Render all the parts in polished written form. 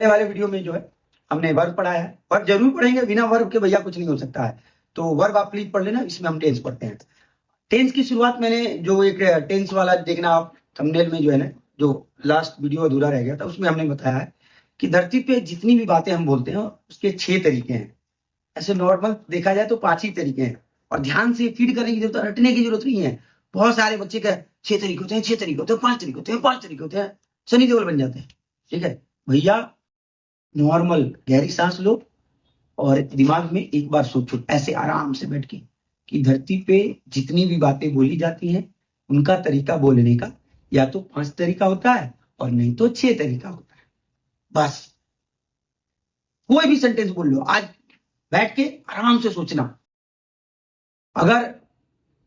पहले वाले वीडियो में जो है हमने वर्ब पढ़ा है। वर्ब जरूर पढ़ेंगे, बिना वर्ब के भैया कुछ नहीं हो सकता है। तो वर्ब आप प्लीज पढ़ लेना, इसमें हम टेंस पढ़ते हैं। टेंस की शुरुआत मैंने जो एक टेंस वाला देखना आप थंबनेल में जो है ना, जो लास्ट वीडियो अधूरा रह गया था उसमें हमने बताया है कि धरती पे जितनी भी बातें हम बोलते हैं उसके 6 तरीके हैं। ऐसे नॉर्मल देखा जाए तो 5 ही तरीके हैं, और ध्यान से फीड करने की जरूरत है, रटने की जरूरत नहीं है। बहुत सारे बच्चे का 6 तरीके होते हैं, 6 तरीके होते हैं, 5 तरीके होते हैं, 5 तरीके होते हैं, सनी देओल बन जाते हैं। ठीक है भैया, नॉर्मल गहरी सांस लो और दिमाग में एक बार सोचो ऐसे आराम से बैठ के कि धरती पे जितनी भी बातें बोली जाती हैं उनका तरीका बोलने का या तो 5 तरीका होता है और नहीं तो 6 तरीका होता है। बस कोई भी सेंटेंस बोल लो आज बैठ के आराम से सोचना। अगर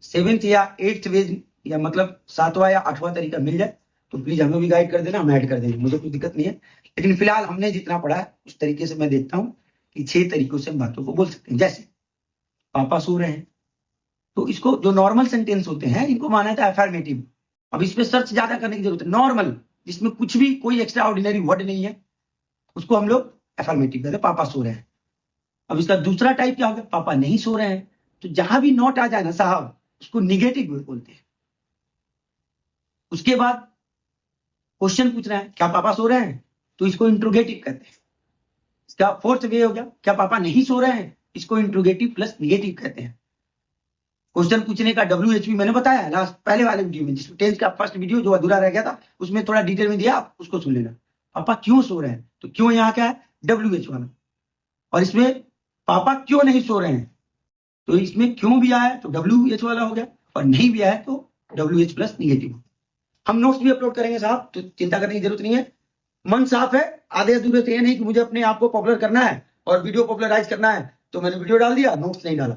7th या 8th वे या मतलब 7वां या 8वां तरीका मिल जाए तो प्लीज हमें भी गाइड कर देना, हम ऐड कर देंगे, मुझे कोई दिक्कत नहीं है। लेकिन फिलहाल हमने जितना पढ़ा है उस तरीके से मैं देखता हूँ कि 6 तरीकों से हम बातों को बोल सकते हैं। जैसे पापा सो रहे हैं, तो इसको जो नॉर्मल सेंटेंस होते हैं इनको माना जाता है अफर्मेटिव। अब इसमें सर्च ज्यादा करने की जरूरत है। नॉर्मल जिसमें कुछ भी कोई एक्स्ट्रा ऑर्डिनरी वर्ड नहीं है उसको हम लोग अफर्मेटिव कहते हैं, पापा सो रहे हैं। अब इसका दूसरा टाइप क्या होगा, पापा नहीं सो रहे हैं। तो जहां भी नॉट आ जाए ना साहब, उसको निगेटिव बोलते हैं। उसके बाद क्वेश्चन पूछ रहे हैं, क्या पापा सो रहे हैं, तो इसको इंट्रोगेटिव कहते हैं। इसका फोर्थ वे हो गया, क्या पापा नहीं सो रहे हैं, इसको इंट्रोगेटिव प्लस निगेटिव कहते हैं। क्वेश्चन पूछने का WHP मैंने बताया लास्ट पहले वाले वीडियो में, जिसमें 10th का फर्स्ट वीडियो जो अधूरा रह गया था उसमें थोड़ा डिटेल में दिया, आप उसको सुन लेना। पापा क्यों सो रहे हैं, तो क्यों यहाँ क्या है, WH वाला। और इसमें पापा क्यों नहीं सो रहे हैं, तो इसमें क्यों भी आया तो WH वाला हो गया, और नहीं भी आया तो WH प्लस निगेटिव। हम नोट्स भी अपलोड करेंगे साहब, तो चिंता करने की जरूरत नहीं है। मन साफ है, आधे अधूरे तो ये नहीं कि मुझे अपने आप को पॉपुलर करना है और वीडियो पॉपुलराइज करना है तो मैंने वीडियो डाल दिया, नोट्स नहीं डाला।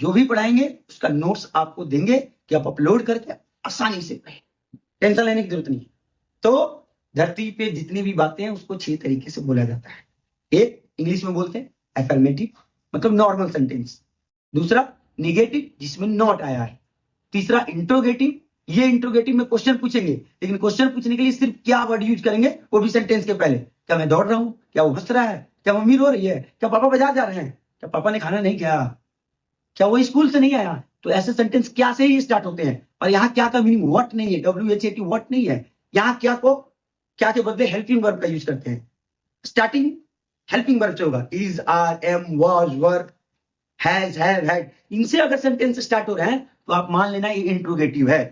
जो भी पढ़ाएंगे उसका नोट्स आपको देंगे कि आप अपलोड करके आसानी से पढ़ें, टेंशन लेने की जरूरत नहीं है। तो धरती पे जितनी भी बातें हैं उसको 6 तरीके से बोला जाता है। एक इंग्लिश में बोलते हैं अफर्मेटिव, मतलब नॉर्मल सेंटेंस। दूसरा निगेटिव, जिसमें नॉट आया है। तीसरा इंट्रोगेटिव, ये इंट्रोगेटिव में क्वेश्चन पूछेंगे, लेकिन क्वेश्चन पूछने के लिए सिर्फ क्या वर्ड यूज करेंगे, वो भी सेंटेंस के पहले। क्या मैं दौड़ रहा हूं, क्या वो हंस रहा है, क्या मम्मी रो रही है, क्या पापा बाजार जा रहे हैं, क्या पापा ने खाना नहीं खाया, क्या वो स्कूल से नहीं आया। तो ऐसे सेंटेंस क्या से ही स्टार्ट होते हैं। और यहाँ क्या का मीनिंग व्हाट नहीं है, WHAT व्हाट नहीं है। यहाँ क्या को क्या के बदले हेल्पिंग वर्ब का यूज करते हैं। स्टार्टिंग हेल्पिंग वर्ब से होगा, is, are, am, was, were, has, have, had. इनसे अगर सेंटेंस स्टार्ट हो रहे हैं तो आप मान लेना ये इंट्रोगेटिव है।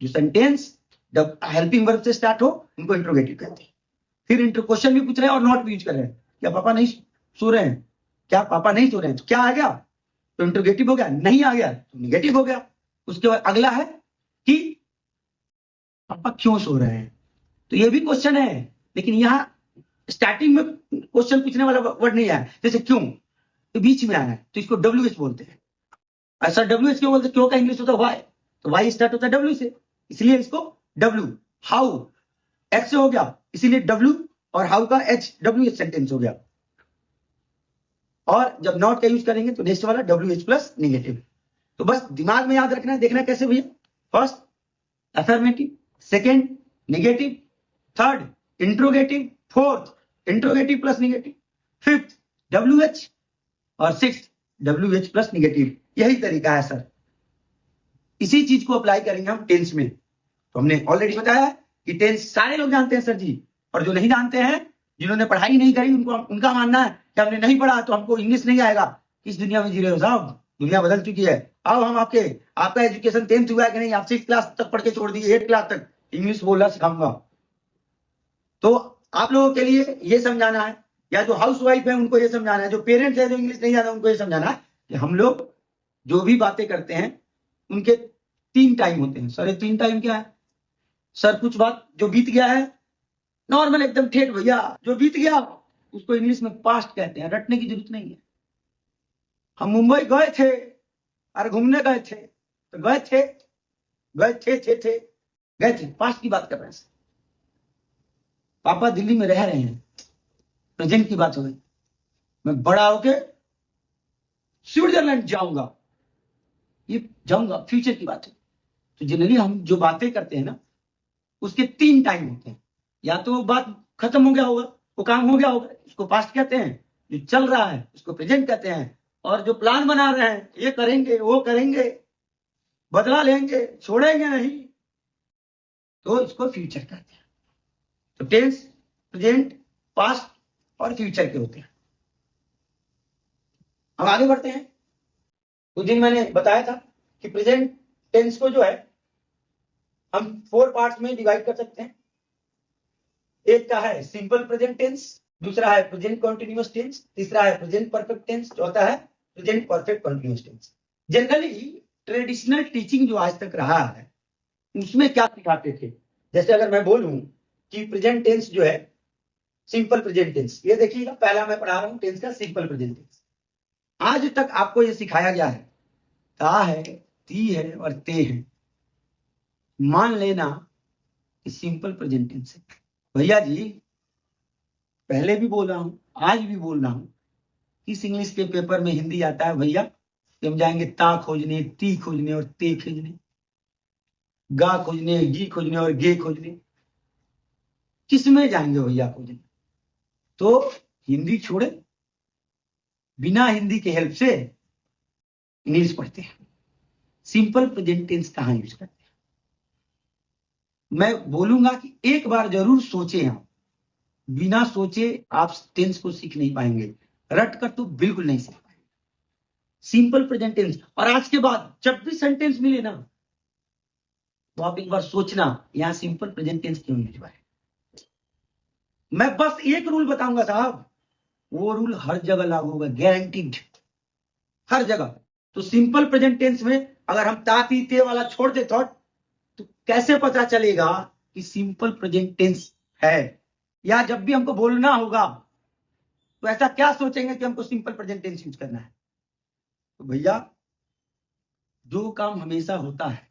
जो सेंटेंस हेल्पिंग वर्ब से स्टार्ट हो उनको इंट्रोगेटिव कहते हैं। फिर इंटर क्वेश्चन भी पूछ रहे हैं और नॉट भी यूज कर रहे हैं, क्या पापा नहीं सो रहे हैं, क्या पापा नहीं सो रहे हैं, तो क्या आ गया, तो इंट्रोगेटिव हो गया। नहीं आ गया तो निगेटिव हो गया। उसके बाद अगला है कि पापा क्यों सो रहे हैं, तो ये भी क्वेश्चन है, लेकिन यहाँ स्टार्टिंग में क्वेश्चन पूछने वाला वर्ड नहीं आया। जैसे क्यों, तो बीच में आया है तो इसको WH बोलते हैं। ऐसा WH क्यों बोलते हैं, क्यों का इंग्लिश होता है वाई, तो वाई स्टार्ट होता है W से, इसलिए इसको W। हाउ H से हो गया, इसीलिए W, और हाउ का WH सेंटेंस हो गया। और जब नॉट का यूज करेंगे तो नेक्स्ट वाला WH प्लस निगेटिव। तो बस दिमाग में याद रखना है, देखना कैसे भैया। First affirmative, second negative, third interrogative, fourth interrogative plus negative, fifth WH, और सिक्स्थ WH प्लस निगेटिव। यही तरीका है सर। इसी चीज को अप्लाई करेंगे हम टेंस में। तो हमने ऑलरेडी बताया कि टेंस सारे लोग जानते हैं सर जी, और जो नहीं जानते हैं, जिन्होंने पढ़ाई नहीं करी, उनको उनका मानना है कि हमने नहीं पढ़ा तो हमको इंग्लिश नहीं आएगा। किस दुनिया में जी रहे हो साहब, दुनिया बदल चुकी है। आओ हम आपका एजुकेशन 10th हुआ है कि नहीं, आप 6th क्लास तक पढ़ के छोड़ दिए, 8th क्लास तक इंग्लिश बोलना सिखाऊंगा। तो आप लोगों के लिए ये समझाना है, या जो हाउस वाइफ है उनको ये समझाना है, जो पेरेंट्स है जो इंग्लिश नहीं जानते उनको ये समझाना है कि हम लोग जो भी बातें करते हैं उनके 3 टाइम होते हैं। सर ये 3 टाइम क्या है, सर कुछ बात जो बीत गया है, नॉर्मल एकदम ठेठ भैया, जो बीत गया उसको इंग्लिश में पास्ट कहते हैं, रटने की जरूरत नहीं है। हम मुंबई गए थे, अरे घूमने गए थे, तो गए थे, गए थे, पास्ट की बात कर रहे हैं। पापा दिल्ली में रह रहे हैं, प्रेजेंट की बात हो गई। मैं बड़ा होके स्विट्जरलैंड जाऊंगा, ये जाऊंगा फ्यूचर की बात है। तो जनरली हम जो बातें करते हैं ना उसके 3 टाइम होते हैं। या तो बात खत्म हो गया होगा, वो काम हो गया होगा, उसको पास्ट कहते हैं। जो चल रहा है उसको प्रेजेंट कहते हैं। और जो प्लान बना रहे हैं, ये करेंगे वो करेंगे, बदला लेंगे, छोड़ेंगे नहीं, तो इसको फ्यूचर कहते हैं। तो टेंस प्रेजेंट, पास्ट और फ्यूचर के होते हैं। हम आगे बढ़ते हैं। उस दिन मैंने बताया था कि प्रेजेंट टेंस को जो है हम 4 पार्ट्स में डिवाइड कर सकते हैं। एक का है सिंपल प्रेजेंट टेंस, दूसरा है प्रेजेंट कॉन्टिन्यूअस टेंस, तीसरा है प्रेजेंट परफेक्ट टेंस, चौथा है present perfect continuous tense. Generally traditional teaching जो आज तक रहा है उसमें क्या सिखाते थे, जैसे अगर मैं बोलूं कि प्रेजेंट टेंस जो है सिंपल प्रेजेंट टेंस, ये देखिएगा पहला मैं पढ़ा रहा हूं टेंस का सिंपल प्रेजेंट टेंस। आज तक आपको ये सिखाया गया है ता है, ती है और ते है, मान लेना कि सिंपल प्रेजेंट टेंस है। भैया जी पहले भी बोल रहा हूं, आज भी बोल रहा हूं, किस इंग्लिश के पेपर में हिंदी आता है भैया कि हम जाएंगे ता खोजने, ती खोजने और ते खोजने, गा खोजने, गी खोजने और गे खोजने? किसमें जाएंगे भैया खोजने? तो हिंदी छोड़े, बिना हिंदी के हेल्प से इंग्लिश पढ़ते हैं। सिंपल प्रेजेंट टेंस कहां यूज करते हैं? मैं बोलूंगा कि एक बार जरूर सोचे आप, बिना सोचे आप टेंस को सीख नहीं पाएंगे, रट कर तो बिल्कुल नहीं सीख पाएंगे सिंपल प्रेजेंट टेंस। और आज के बाद जब भी सेंटेंस मिले ना, तो आप एक बार सोचना यहां सिंपल प्रेजेंट टेंस क्यों यूज हुआ है। मैं बस एक रूल बताऊंगा साहब, वो रूल हर जगह लागू होगा, गारंटीड, हर जगह। तो सिंपल प्रेजेंट टेंस में अगर हम ताती ते वाला छोड़ दे थॉट, तो कैसे पता चलेगा कि सिंपल प्रेजेंट टेंस है? या जब भी हमको बोलना होगा तो ऐसा क्या सोचेंगे कि हमको सिंपल प्रेजेंट टेंस यूज करना है? तो भैया जो काम हमेशा होता है,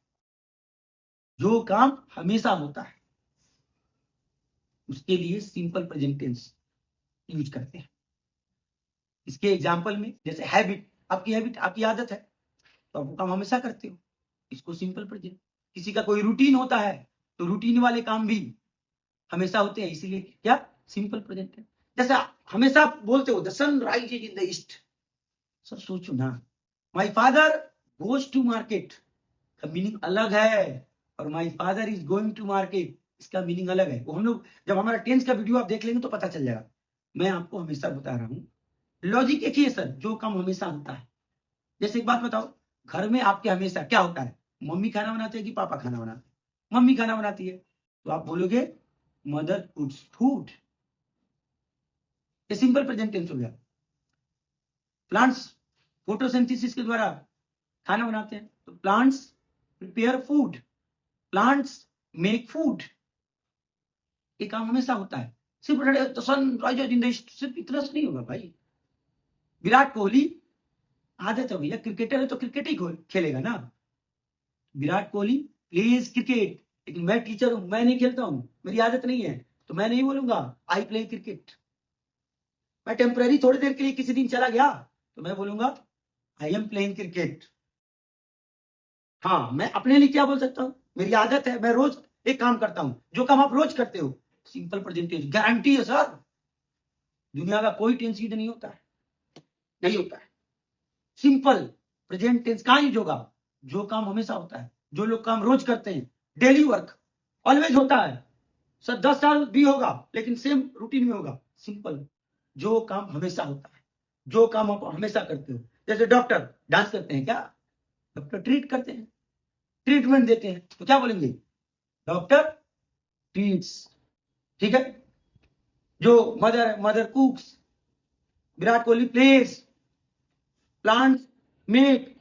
जो काम हमेशा होता है, उसके लिए सिंपल प्रेजेंट टेंस यूज करते हैं। इसके एग्जांपल में जैसे हैबिट, हैबिट आपकी आदत है, तो आप वो काम हमेशा करते हो, इसको सिंपल प्रेजेंट। किसी का कोई रूटीन होता है, तो रूटीन वाले काम भी हमेशा होते हैं, इसीलिए क्या सिंपल प्रेजेंट है। जैसे हमेशा आप बोलते हो the sun rise in the east, sir सोचो ना, my father goes to market का मीनिंग अलग है, और my father is going to market इसका मीनिंग अलग है। वो हम लोग जब हमारा टेंस का वीडियो आप देख लेंगे तो पता चल जाएगा। मैं आपको हमेशा बता रहा हूँ, लॉजिक एक ही है सर, जो काम हमेशा होता है। जैसे एक बात बताओ, घर में आपके हमेशा क्या होता है? मम्मी खाना बनाती है कि पापा खाना बनाते हैं? मम्मी खाना बनाती है, तो आप बोलोगे मदर कुक्स फूड, ये सिंपल प्रेजेंट टेंस हो गया। प्लांट्स फोटोसिंथेसिस के द्वारा खाना बनाते हैं, तो plants prepare food, plants make food, ये काम हमेशा होता है। सिर्फ sun rise in the east सिर्फ इतना से नहीं होगा भाई। विराट कोहली आदत है भैया, क्रिकेटर है तो क्रिकेट ही खेलेगा ना। विराट कोहली प्लेज क्रिकेट, लेकिन मैं टीचर हूं, मैं नहीं खेलता हूं, मेरी आदत नहीं है, तो मैं नहीं बोलूंगा आई प्ले क्रिकेट। मैं टेम्पररी थोड़ी देर के लिए किसी दिन चला गया, तो मैं बोलूंगा आई एम प्लेइंग क्रिकेट। हाँ, मैं अपने लिए क्या बोल सकता हूँ, मेरी आदत है, मैं रोज एक काम करता हूँ, जो काम आप रोज करते हो, सिंपल प्रेजेंट टेंस गारंटी है सर। दुनिया का कोई टेंस यूज नहीं होता है, नहीं होता है। सिंपल प्रेजेंट टेंस कहां यूज होगा? जो काम हमेशा होता है, जो लोग काम रोज करते हैं, डेली वर्क ऑलवेज होता है सर, 10 साल भी होगा लेकिन सेम रूटीन में होगा। सिंपल, जो काम हमेशा होता है, जो काम आप हमेशा करते हो। जैसे डॉक्टर डांस करते हैं क्या? डॉक्टर ट्रीट करते हैं, ट्रीटमेंट देते हैं, तो क्या बोलेंगे? डॉक्टर ट्रीट्स, ठीक है। जो mother cooks, Virat Kohli plays, plants make,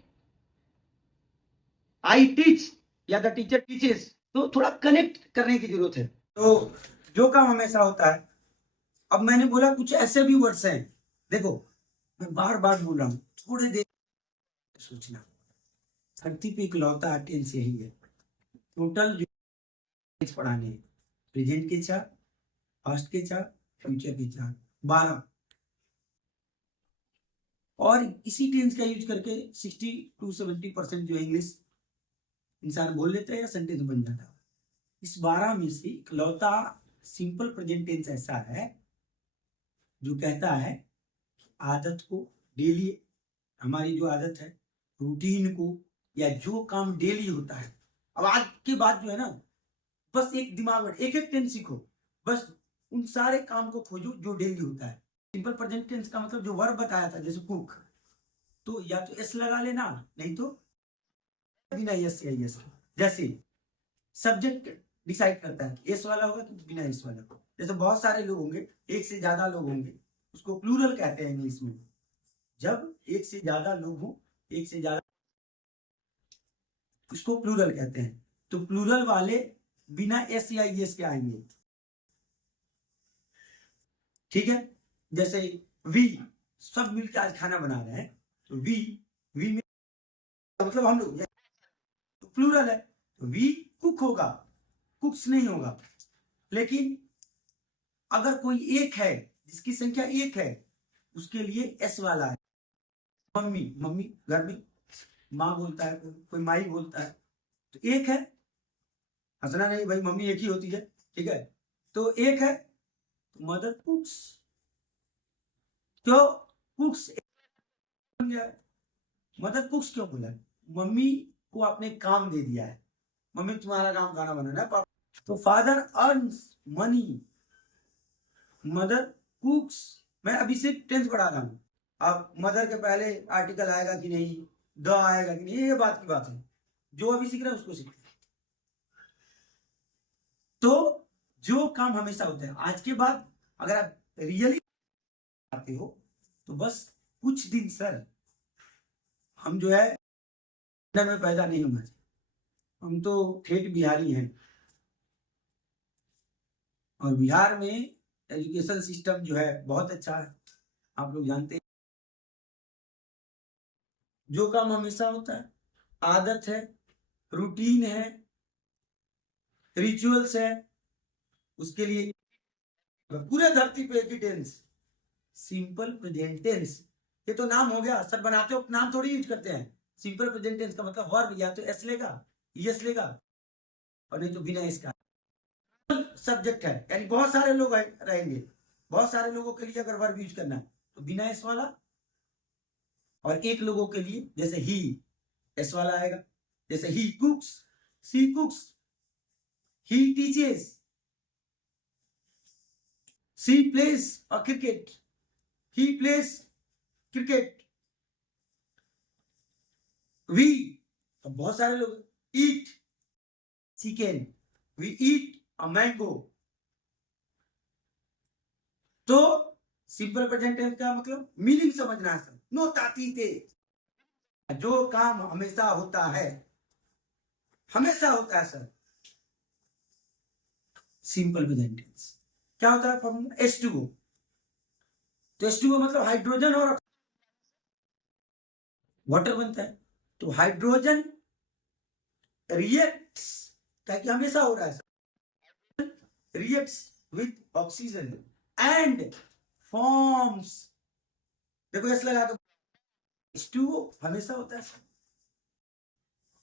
I teach या द टीचर टीचेस, तो थोड़ा कनेक्ट करने की जरूरत है। तो जो काम हमेशा होता है। अब मैंने बोला कुछ ऐसे भी वर्ड्स हैं, देखो मैं बार बार बोल रहा हूं, थोड़ी देर सोचना। धरती पे इकलौता टेंस यही है। टोटल जो पढ़ाने, प्रेजेंट के 4, पास्ट के 4, फ्यूचर के 4, 12, और इसी टेंस का यूज करके 60 to 70% जो इंग्लिश इंसान बोल लेता है या सेंटेंस बन जाता है। इस 12 में से इकलौता सिंपल प्रेजेंट टेंस ऐसा है जो कहता है आदत को, डेली हमारी जो आदत है, रूटीन को, या जो काम डेली होता है। अब आज के बाद जो है ना, बस एक दिमाग में एक एक टेंस सीखो, बस उन सारे काम को खोजो जो डेली होता है। सिंपल प्रेजेंट टेंस का मतलब जो वर्ब बताया था, जैसे कुक, तो या तो एस लगा लेना, नहीं तो बिना एस या एस। जैसे सब्जेक्ट डिसाइड करता है एस वाला होगा तो बिना एस वाला होगा। जैसे बहुत सारे लोग होंगे, एक से ज्यादा लोग होंगे, उसको प्लूरल कहते हैं इंग्लिश में। जब एक से ज्यादा लोग हो, एक से ज्यादा, उसको प्लूरल कहते हैं। तो प्लूरल वाले बिना एस या एस के आएंगे, ठीक है। जैसे वी, सब मिलकर आज खाना बना रहे हैं, तो वी में मतलब हम लोग, तो प्लूरल है, तो वी कुक होगा, कुक्स नहीं होगा। लेकिन अगर कोई एक है, जिसकी संख्या एक है, उसके लिए एस वाला है। मम्मी, मम्मी घर में माँ बोलता है, कोई माई बोलता है, तो एक है, हंसना नहीं भाई, मम्मी एक ही होती है, ठीक है। तो एक है, तो मदर कुक्स, क्यों कुक्स बन गया। मदर कुक्स क्यों बोला? मम्मी को आपने काम दे दिया है, मम्मी तुम्हारा काम खाना बनाना है, पापा। तो फादर अर्न्स मनी, मदर कुक्स। मैं अभी से टेंथ पढ़ा रहा हूं, अब मदर के पहले आर्टिकल आएगा कि नहीं, द आएगा कि नहीं, ये बात की बात है। जो अभी सीख रहे हैं उसको सीखते हैं। तो जो काम हमेशा होता है, आज के बाद अगर आप रियली आते हो तो बस कुछ दिन सर, हम जो है लंदन में पैदा नहीं होना चाहिए, हम तो ठेठ बिहारी हैं। और बिहार में एजुकेशन सिस्टम जो है बहुत अच्छा है, आप लोग जानते हैं। जो काम हमेशा होता है, आदत है, रूटीन है, रिचुअल्स है, उसके लिए पूरे धरती पे एक ही टेंस, सिंपल प्रेजेंट टेंस। ये तो नाम हो गया, सर बनाते हो नाम थोड़ी यूज करते हैं। सिंपल प्रेजेंट टेंस का मतलब वर्ब या तो एस लेगा, यस लेगा, और नहीं तो बिना इसका। सब्जेक्ट है, यानी बहुत सारे लोग रहेंगे, बहुत सारे लोगों के लिए अगर वर्ब यूज करना है तो बिना एस वाला, और एक लोगों के लिए जैसे ही एस वाला आएगा। जैसे he cooks, she cooks, he teaches, she plays cricket, he plays cricket. We, अब बहुत सारे लोग, eat chicken, we eat a mango. तो सिंपल प्रेजेंट टेंस का मतलब मीनिंग समझना है सर, नो ताती थे। जो काम हमेशा होता है, हमेशा होता है सर, सिंपल प्रेजेंट टेंस। क्या होता है फॉर्मूला? H2O। तो H2O मतलब हाइड्रोजन और वाटर बनता है। तो हाइड्रोजन रिएक्ट्स, क्या कि हमेशा हो रहा है sir, reacts with oxygen and forms, देखो एस लगा के, H2O हमेशा होता है सर।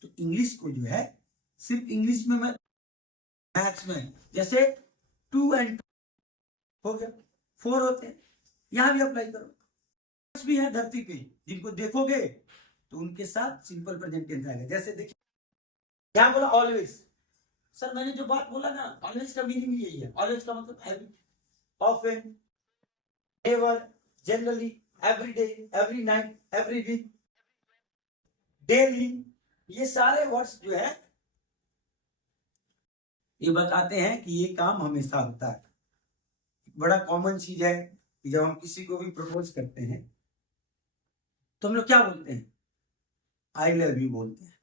तो इंग्लिश को जो है, सिर्फ इंग्लिश में, मैं मैथ्स में जैसे 2 and 2 हो गया, 4 होते हैं, यहां भी अप्लाई करो। कुछ भी है धरती पे जिनको देखोगे तो उनके साथ सिंपल प्रेजेंट टेंस आएगा। जैसे देखिए यहां बोला ऑलवेज, सर मैंने जो बात बोला ना, ऑलवेज का मीनिंग यही है। ऑलवेज का मतलब हैवी, often, never, generally, every day, every night, every week, daily. ये सारे वर्ड्स जो है ये बताते हैं कि ये काम हमेशा होता है। बड़ा कॉमन चीज है कि जब हम किसी को भी प्रपोज करते हैं तो हम लोग क्या बोलते हैं? आई लव यू बोलते हैं।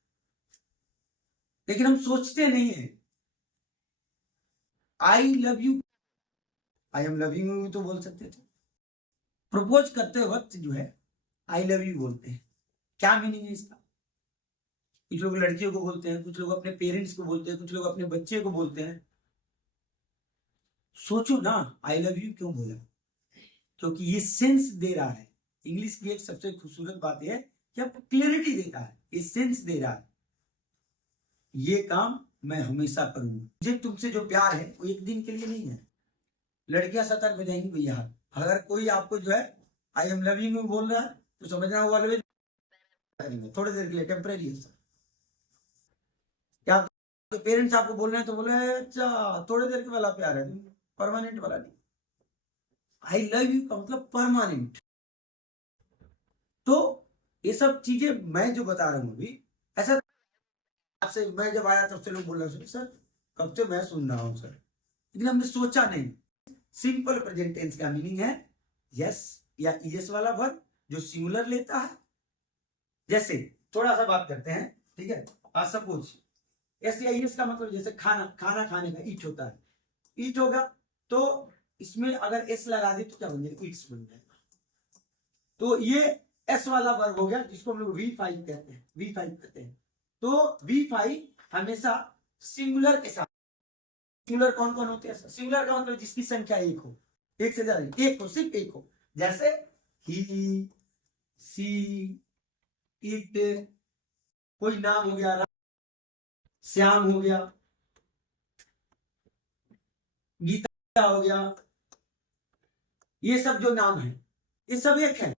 लेकिन हम सोचते नहीं है I love you, I am loving you तो बोल सकते थे। प्रपोज करते वक्त जो है आई लव यू बोलते हैं। क्या मीनिंग है इसका? कुछ लोग लड़कियों को बोलते हैं, कुछ लोग अपने पेरेंट्स को बोलते हैं, कुछ लोग अपने बच्चे को बोलते हैं। सोचो ना, आई लव यू क्यों बोला? क्योंकि ये सेंस दे रहा है। इंग्लिश की एक सबसे खूबसूरत बात है कि आपको क्लियरिटी देता है, ये सेंस दे रहा है, ये काम मैं हमेशा करूंगा। मुझे तुमसे जो प्यार है वो एक दिन के लिए नहीं है। लड़कियां सतर्क हो जाएंगी, भैया अगर कोई आपको जो है आई एम लविंग यू बोल रहा है तो समझना वो ऑलवेज थोड़ी देर के लिए टेम्परेरी है। क्या तो पेरेंट्स आपको बोल रहे हैं तो बोले अच्छा थोड़ी देर के वाला प्यार है, परमानेंट वाला नहीं। आई लव यू का मतलब परमानेंट। तो ये सब चीजें मैं जो बता रहा हूँ अभी, ऐसा आपसे मैं जब आया तब से लोग बोल रहे सर कब से मैं सुन रहा हूँ सर, लेकिन हमने सोचा नहीं। सिंपल प्रेजेंट टेंस का मीनिंग है यस या ईएस वाला वर्ब जो सिंगुलर लेता है। जैसे थोड़ा सा बात करते हैं, ठीक है। सपोज एस या ईएस का मतलब जैसे खाना, खाना खाने का ईट होता है, ईट होगा तो इसमें अगर एस लगा दे तो क्या बन जाएगा, ईट्स बन जाएगा। तो ये एस वाला वर्ब हो गया जिसको हम लोग V5 कहते हैं, V5 कहते हैं। तो V5 हमेशा सिंगुलर के साथ, सिंगुलर कौन कौन होते हैं, सिंगुलर का मतलब जिसकी संख्या एक हो, एक से ज्यादा, एक हो, सिर्फ एक हो। जैसे ही, सी, इट, कोई नाम हो गया, श्याम हो गया, गीता हो गया, ये सब जो नाम है ये सब एक है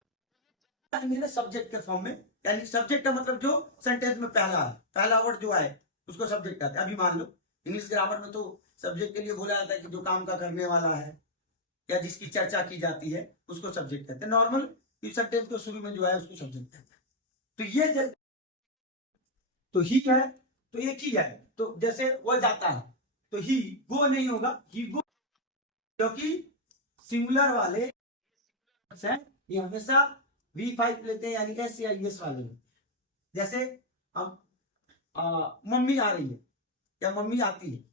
सब्जेक्ट के फॉर्म में। यानी सब्जेक्ट का मतलब जो सेंटेंस में पहला वर्ड जो आए उसको सब्जेक्ट कहते हैं। अभी मान लो इंग्लिश ग्रामर में तो सब्जेक्ट के लिए बोला जाता है कि जो काम का करने वाला है या जिसकी चर्चा की जाती है उसको सब्जेक्ट कहते हैं। नॉर्मल सेंटेंस को शुरू में जो है उसको सब्जेक्ट कहते हैं। तो ये तो ही है तो एक ही है। तो जैसे वो जाता है तो ही गो नहीं होगा, ही गो, क्योंकि सिंगुलर वाले है ये हमेशा V5 लेते हैं, यानी एस या ईएस वाले। जैसे हम मम्मी आ रही है या मम्मी आती है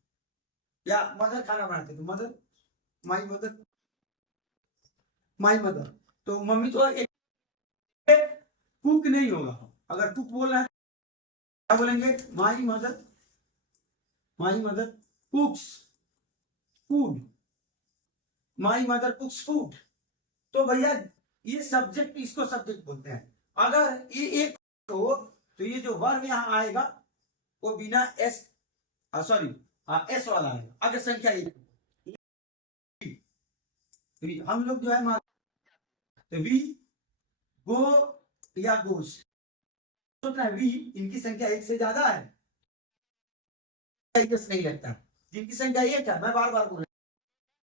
या मदर खाना बनाते तो mother, my mother, my mother. तो मम्मी तो एक कुक नहीं होगा। अगर कुक बोल रहा है क्या बोलेंगे, my mother, my mother कुक्स food, my mother कुक्स food. तो भैया ये सब्जेक्ट, इसको सब्जेक्ट बोलते हैं। अगर ये एक हो तो ये जो वर्ब यहां आएगा वो बिना एस, सॉरी एस वाला आएगा। अगर संख्या एक, हम लोग जो है तो वी गो या गोस, सोच रहे हैं वी, इनकी संख्या एक से ज्यादा है, नहीं लगता। जिनकी संख्या एक है, मैं बार बार बोल रहा हूं,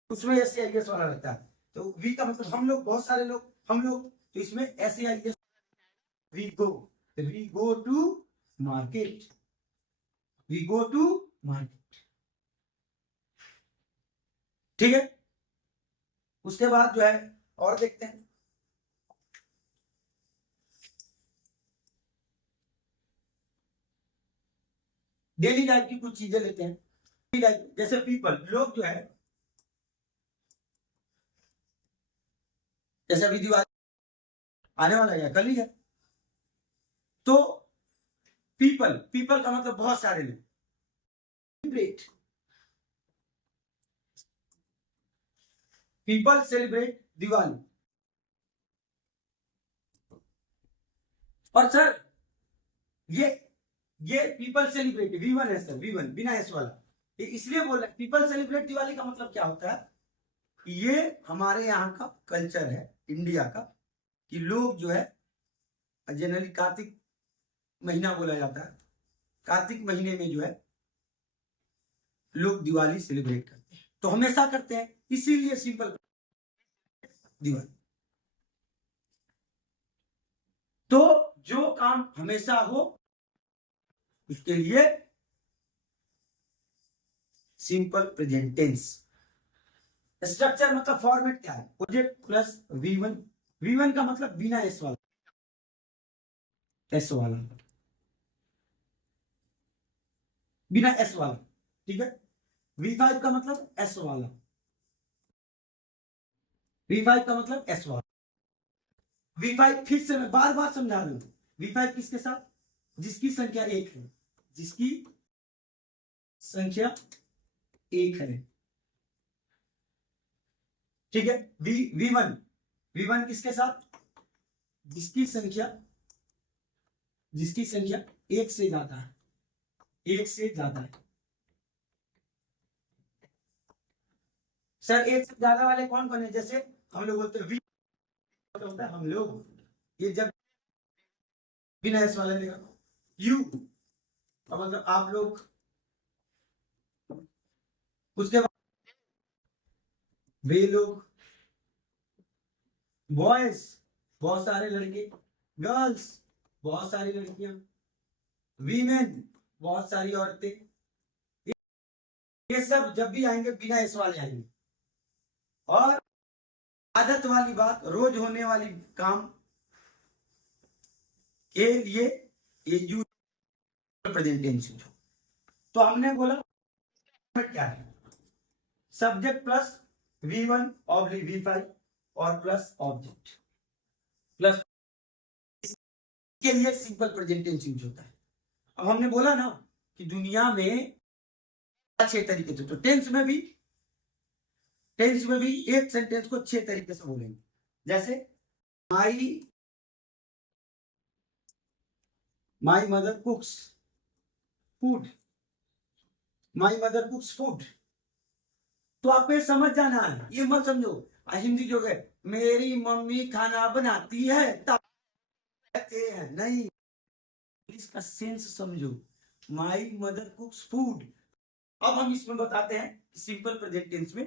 उसमें एस या एस वाला लगता है। तो वी का मतलब हम लोग, बहुत सारे लोग, हम लोग, तो इसमें एस या S, we go to market, we go to market, ठीक है। उसके बाद जो है और देखते हैं, डेली लाइफ की कुछ चीजें लेते हैं। डेली लाइफ जैसे पीपल, लोग जो है, जैसे अभी दिवाली आने वाला है, कल ही है। तो पीपल, पीपल का मतलब बहुत सारे लोग, सेलिब्रेट, पीपल सेलिब्रेट दिवाली। और सर ये पीपल सेलिब्रेट V1 है सर, V1 बिना एस वाला। ये इसलिए बोल रहे हैं पीपल सेलिब्रेट दिवाली का मतलब क्या होता है, ये हमारे यहाँ का कल्चर है इंडिया का, कि लोग जो है जनरली कार्तिक महीना बोला जाता है, कार्तिक महीने में जो है लोग दिवाली सेलिब्रेट करते हैं, तो हमेशा करते हैं, इसीलिए सिंपल दिवाली। तो जो काम हमेशा हो उसके लिए सिंपल प्रेजेंट टेंस। स्ट्रक्चर मतलब फॉर्मेट क्या है, प्रोजेक्ट प्लस V1, V1 का मतलब बिना एस वाला, एस वाला, बिना एस वाला, ठीक है। V5 का मतलब एस वाला, V5 का मतलब एस वाला। V5 फिर से मैं बार बार समझा रहा हूं, V5 किसके साथ, जिसकी संख्या एक है, जिसकी संख्या एक है, ठीक है। V1, V1 किसके साथ, जिसकी संख्या एक से ज्यादा है, एक से ज्यादा है। सर एक से ज्यादा वाले कौन कौन है, जैसे हम लोग बोलते हैं वी होता है हम लोग, ये जब बिना एस वाले लेगा यू, और मतलब आप लोग। उसके बाद वे लोग, बॉयज बहुत सारे लड़के, गर्ल्स बहुत सारी लड़कियां, वीमेन बहुत सारी औरतें। ये सब जब भी आएंगे बिना एस वाले आएंगे। और आदत वाली बात, रोज होने वाली काम के लिए ये यू प्रेजेंट टेंस। तो हमने बोला क्या है, subject plus V1 oblique V5 और प्लस ऑब्जेक्ट प्लस के लिए सिंपल प्रेजेंट टेंस यूज होता है। अब हमने बोला ना कि दुनिया में 6 तरीके थे, तो टेंस में भी एक सेंटेंस को 6 तरीके से बोलेंगे। जैसे my mother कुक्स food, my mother कुक्स food. तो आपको ये समझ जाना है, ये मत समझो हिंदी जो है मेरी मम्मी खाना बनाती है नहीं, इसका सेंस समझो। My mother कुक्स food. अब हम इसमें बताते हैं सिंपल प्रेजेंट टेंस में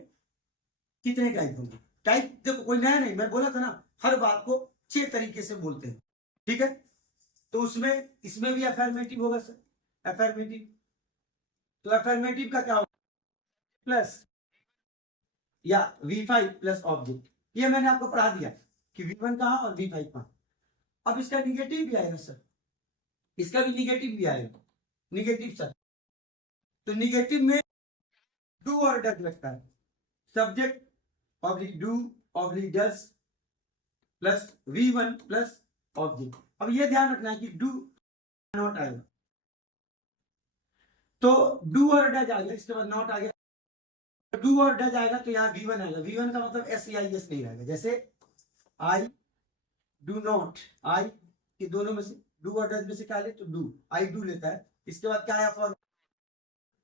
कितने टाइप होंगे। टाइप देखो कोई नया नहीं, मैं बोला था ना हर बात को 6 तरीके से बोलते हैं, ठीक है। तो उसमें इसमें भी अफर्मेटिव होगा सर, अफर्मेटिव। तो अफर्मेटिव का क्या होगा, प्लस या V5 प्लस ऑब्जेक्ट। ये मैंने आपको पढ़ा दिया कि V1 कहां और V5 कहां। अब इसका निगेटिव भी आएगा सर, इसका भी निगेटिव भी आएगा, निगेटिव सर। तो निगेटिव में डू और डज लगता है, subject oblique do oblique does plus V1 plus object. अब ये ध्यान रखना है कि डू नॉट आएगा, तो डू और डज आ गया, इसके बाद नॉट आ गया। डू और डज आएगा तो यहाँ V1 आएगा, V1 का मतलब SEIS नहीं आएगा। जैसे आई डू नॉट, आई के दोनों में से डू और डज में से क्या ले, तो डू, आई डू लेता है। इसके बाद क्या आया फॉर,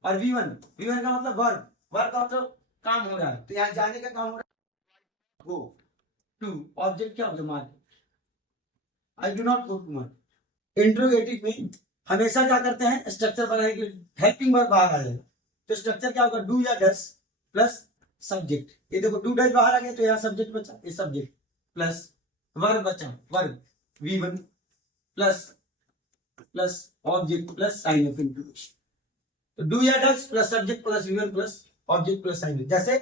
और V1 का मतलब वर्ब, वर्ब का मतलब काम हो रहा है, तो यहाँ जाने का काम हो रहा है, गो टू। ऑब्जेक्ट क्या होगा, mark, I do not go to mark. Interrogative में हमेशा क्या करते हैं, स्ट्रक्चर बनाने के लिए हेल्पिंग वर्ब बाहर आ जाएगा, तो स्ट्रक्चर क्या होगा, डू या डज प्लस सब्जेक्ट। ये देखो डू डज बाहर आ गया तो यहाँ सब्जेक्ट बचा, ये सब्जेक्ट प्लस वर्ब बचा, verb V1 plus object plus sign of inclusion. तो डू या does plus subject plus V1 plus object plus sign. जैसे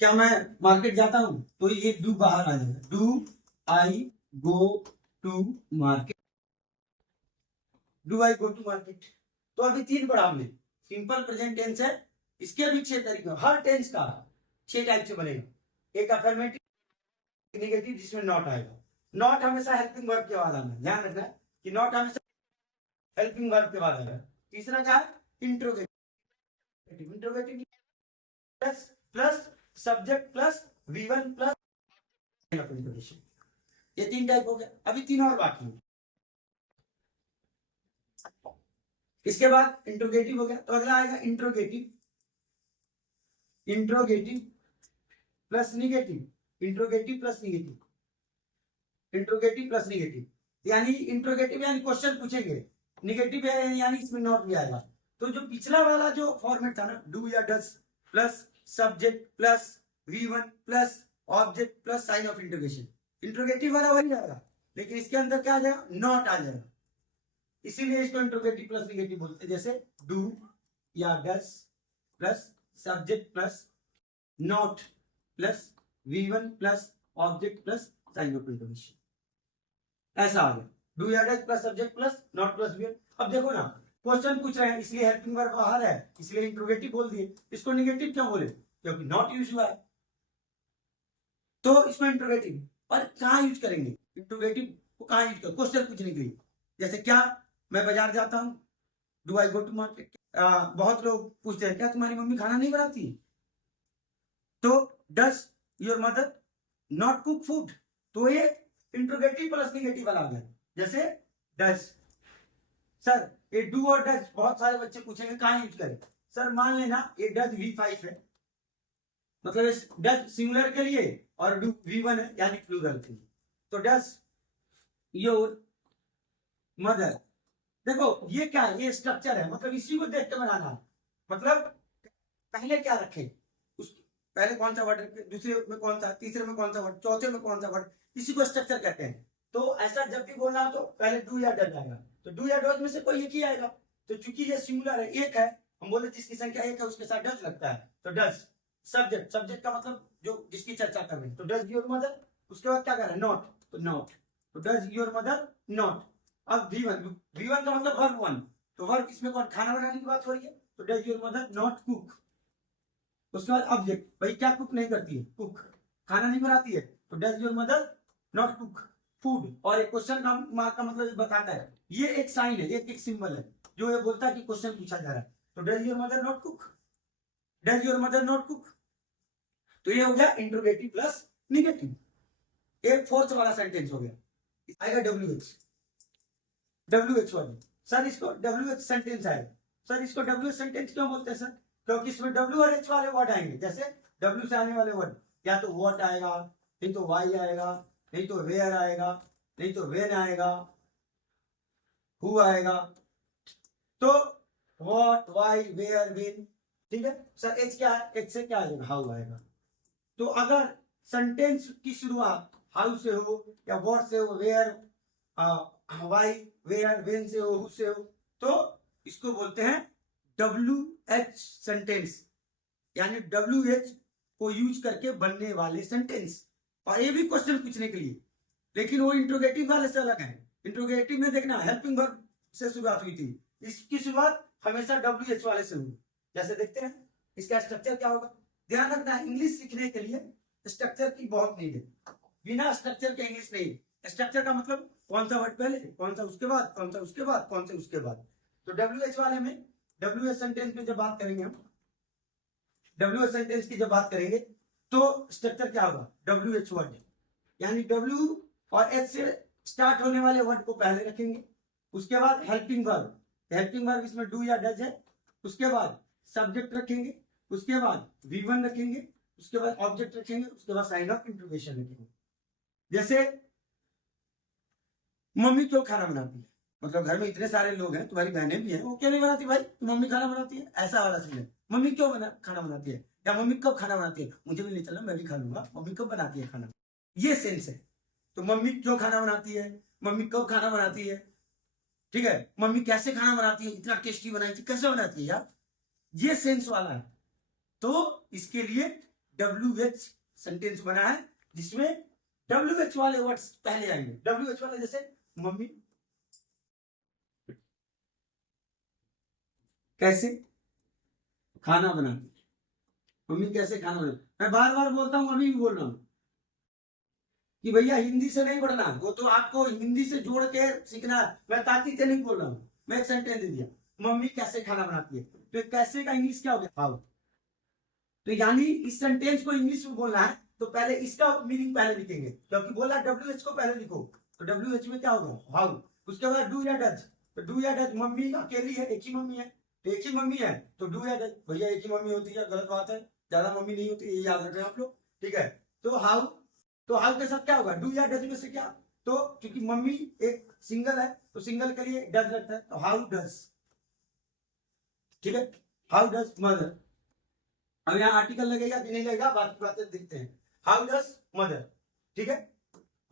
क्या मैं मार्केट जाता हूं तो ये डू बाहर आ जाएगा, do I go to market, do I go to market. तो अभी 3 पढ़ा हमने, सिंपल प्रेजेंट टेंस है, इसके भी 6 तरीके, हर टेंस का 6 टाइप से बनेगा। एक अफर्मेटिव, नेगेटिव जिसमें नॉट आएगा, नॉट हमेशा हेल्पिंग वर्ब के बाद आना, ध्यान रखना कि नॉट हमेशा हेल्पिंग वर्ब के बाद आएगा। तीसरा क्या है, interrogative, interrogative plus plus subject plus V1 plus interrogation. ये 3 टाइप हो गया, अभी 3 और बाकी है। इसके बाद इंट्रोगेटिव हो गया, तो अगला आएगा interrogative, interrogative plus negative, interrogative plus negative, interrogative plus negative. यानी इंट्रोगेटिव यानी क्वेश्चन पूछेंगे, निगेटिव है यानी इसमें नॉट भी आएगा। तो जो पिछला वाला जो फॉर्मेट था ना, डू या does plus subject plus V1 plus object plus sign of interrogation, interrogative वाला वही रहेगा, लेकिन इसके अंदर क्या आ जाएगा, नॉट आ जाएगा। इसीलिए इसको इंट्रोगेटिव प्लस निगेटिव बोलते हैं। जैसे डू या does plus subject plus not plus V1 plus object plus sign of interrogation, ऐसा आ गया। डू या does plus subject plus not plus V1। अब देखो ना क्वेश्चन पूछ रहे हैं, इसलिए हेल्पिंग वर्ब बाहर है, इसलिए इंट्रोगेटिव बोल दिए। इसको निगेटिव क्यों बोले, क्योंकि नॉट यूज हुआ है, तो इसमें इंट्रोगेटिव। पर कहाँ यूज करेंगे इंट्रोगेटिव को, कहाँ यूज करेंगे, क्वेश्चन पूछने के लिए। जैसे क्या मैं बाजार जाता हूँ, do I go to market. बहुत लोग पूछते हैं क्या तुम्हारी मम्मी खाना नहीं बनाती, तो does your mother not cook food, तो ये इंट्रोगेटिव प्लस निगेटिव वाला आ गया। जैसे डज, सर ये डू और डज बहुत सारे बच्चे पूछेंगे कहाँ यूज करें। सर मान लेना ये डज V5 है, मतलब डज सिंगुलर के लिए और डू V1 है यानी प्लूरल थिंग। तो डज योर मदर, देखो ये क्या है, ये स्ट्रक्चर है, मतलब इसी को देख के बनाना है। मतलब पहले क्या रखें, उस पहले कौन सा वर्ड रखें, दूसरे में कौन सा, तीसरे में कौन सा वर्ड, चौथे में कौन सा वर्ड, इसी को स्ट्रक्चर कहते हैं। तो ऐसा जब भी बोलना तो पहले डू या डज आएगा, तो डू या डज में से कोई एक ही आएगा। तो चूंकि ये सिंगुलर है, एक है, हम बोले जिसकी संख्या एक है उसके साथ डज लगता है, तो डज। सब्जेक्ट, सब्जेक्ट का मतलब जो जिसकी चर्चा कर रहे हैं, तो डज योर मदर, उसके बाद क्या कर रहे हैं, नॉट, तो नॉट, तो डज योर मदर नॉट। अब V1, V1 का मतलब वर्ब 1, तो वर्ब इसमें कौन, खाना बनाने की बात हो रही है, तो does your mother not cook. उसके बाद ऑब्जेक्ट, भाई क्या कुक नहीं करती है, कुक, खाना नहीं बनाती है, तो does your mother not cook food. और एक क्वेश्चन का मार्क का मतलब ये बताता है, ये एक साइन है, एक सिंबल है जो ये बोलता है कि क्वेश्चन पूछा जा रहा है। तो does your mother not cook, does your mother not cook, तो ये हो गया इंट्रोगेटिव प्लस निगेटिव, एक फोर्थ वाला सेंटेंस हो गया। आएगा WH वाली, सर इसको WH सेंटेंस आएगा। सर इसको WH सेंटेंस क्यों बोलते हैं सर, क्योंकि इसमें W और H वाले वर्ड आएंगे। जैसे W से आने वाले वर्ड, या तो what आएगा, नहीं तो why आएगा, नहीं तो where आएगा, नहीं तो when आएगा, who आएगा। तो what, why, where, when, ठीक है सर। H क्या है, H से क्या आएगा, how आएगा। तो अगर सेंटेंस की शुरुआत how से हो, या what से हो, where, why, where, when से हो, who से हो, तो इसको बोलते हैं WH सेंटेंस, यानी WH को यूज करके बनने वाले सेंटेंस। और ये भी क्वेश्चन पूछने के लिए, लेकिन वो इंट्रोगेटिव वाले से अलग है। इंट्रोगेटिव में देखना हेल्पिंग वर्ब से शुरुआत हुई थी, इसकी शुरुआत हमेशा WH वाले से हुई। जैसे देखते हैं इसका स्ट्रक्चर क्या होगा, ध्यान रखना इंग्लिश सीखने के लिए स्ट्रक्चर की बहुत नीड है, बिना स्ट्रक्चर के इंग्लिश नहीं। स्ट्रक्चर का मतलब कौन सा वर्ड पहले, कौन सा उसके बाद, कौन सा उसके बाद, कौन सा उसके बाद। तो WH वाले में, WH सेंटेंस में जब बात करेंगे हम, WH सेंटेंस की जब बात करेंगे तो स्ट्रक्चर क्या होगा, WH वर्ड, यानी W और H से स्टार्ट होने वाले वर्ड को पहले रखेंगे। उसके बाद हेल्पिंग वर्ब, हेल्पिंग वर्ब इसमें डू या डज है। उसके बाद सब्जेक्ट रखेंगे, उसके बाद V1 रखेंगे, उसके बाद ऑब्जेक्ट रखेंगे, उसके बाद साइन ऑफ इंट्रोगेशन रखेंगे। जैसे मम्मी क्यों खाना बनाती है, मतलब घर में इतने सारे लोग हैं, तुम्हारी बहनें भी हैं, वो क्यों नहीं बनाती भाई, मम्मी खाना बनाती है, ऐसा वाला सीन है। मम्मी क्यों खाना बनाती है, या मम्मी कब खाना बनाती है, मुझे भी नहीं चला, मैं भी खा लूंगा, मम्मी कब बनाती है खाना, ये सेंस है। तो मम्मी क्यों खाना बनाती है, मम्मी कब खाना बनाती है, ठीक है, मम्मी कैसे खाना बनाती है, इतना टेस्टी बनाई थी, कैसे बनाती है यार, ये सेंस वाला है। तो इसके लिए WH सेंटेंस बना है, जिसमें WH वाले वर्ड्स पहले आएंगे। WH वाले जैसे मम्मी कैसे खाना बनाती है, मम्मी कैसे खाना बनाती, मैं बार बार बोलता हूं, अभी भी बोल रहा हूं कि भैया हिंदी से नहीं पढ़ना, वो तो आपको हिंदी से जोड़ के सीखना है। मैं ताकि से नहीं बोल रहा हूं, मैं एक सेंटेंस दे दिया, मम्मी कैसे खाना बनाती है, तो कैसे का इंग्लिश क्या हो गया, हाउ। तो यानी इस सेंटेंस को इंग्लिश में बोलना है तो पहले इसका मीनिंग पहले लिखेंगे, क्योंकि बोला WH को पहले लिखो, तो WH में क्या होगा, हाउ। उसके बाद डू या डज, तो डू या डज, मम्मी अकेली है, एक ही मम्मी है, तो एक ही मम्मी है तो डू या डज, भैया एक ही मम्मी होती है, गलत बात है, ज्यादा मम्मी नहीं होती, ये याद रखें आप लोग, ठीक है। तो हाउ, तो हाउ के साथ क्या होगा, डू या डज में से क्या, तो क्योंकि मम्मी एक सिंगल है तो सिंगल के लिए डज लगता है, तो हाउ डज, ठीक है, हाउ डज मदर। अब यहाँ आर्टिकल लगेगा कि नहीं लगेगा, बाकी बातें देखते हैं। हाउ डज मदर, ठीक है।